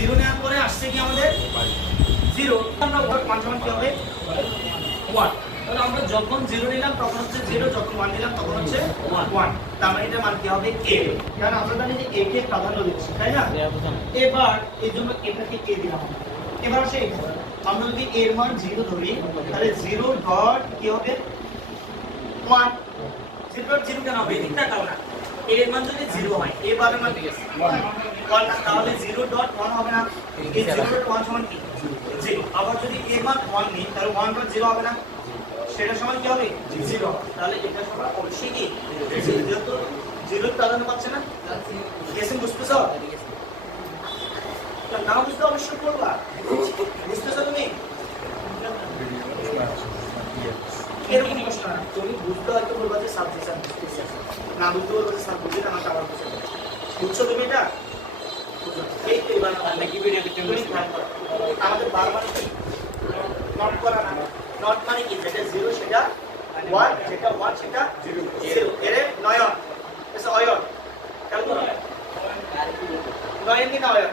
Zero নেওয়ার পরে আসছে কি আমাদের জিরো, আমরা ওয়ান সমান কি হবে ওয়ান। তাহলে আমরা যখন জিরো নিলাম তখন হচ্ছে জিরো, যখন ওয়ান নিলাম তখন হচ্ছে ওয়ান। তার মানে এটার মান কি হবে কে, কারণ আমরা জানি যে এ কে প্রাধান্য দিচ্ছি, তাই না? এবার এর জন্য এটাকে কে দিলাম। এবার আসে আমরা যদি এর মান জিরো ধরি তাহলে জিরো ডট কি হবে ওয়ান। জিরো ডট জিরো কেন হবে? এদিকটা কারণ না, এর মান যদি জিরো হয় এ বারের মান ওয়ান, তাহলে জিরো ডট ওয়ান হবে না? এই জিরো ডট ওয়ান সমান কি জিরো। আবার যদি এর মান ওয়ান নিই তাহলে ওয়ান ডট জিরো হবে না? সেটা সমান কি হবে জিরো। তাহলে এটা সমান অবশ্যই কি যেহেতু জিরো প্রাধান্য পাচ্ছে না। কেসে বুঝতেছো? না বুঝতে অবশ্যই বলবা, বুঝতেছো তুমি? এরকম প্রশ্ন না, তুমি বুঝতে হয়তো বলবা যে সাবজেক্ট বুঝতেছি, না বুঝতে বলবা যে স্যার বুঝি না, আমাকে আবার বুঝতে হবে। বুঝছো তুমি এটা? বুঝো এই তো এবার নাকি ভিডিও করতে আমাদের বারবার নট করা না। নট মানে কি? যেটা জিরো সেটা ওয়ান, যেটা ওয়ান সেটা জিরো। এর নয়ন এসে অয়ন, খেয়াল করো নয়ন কি না অয়ন?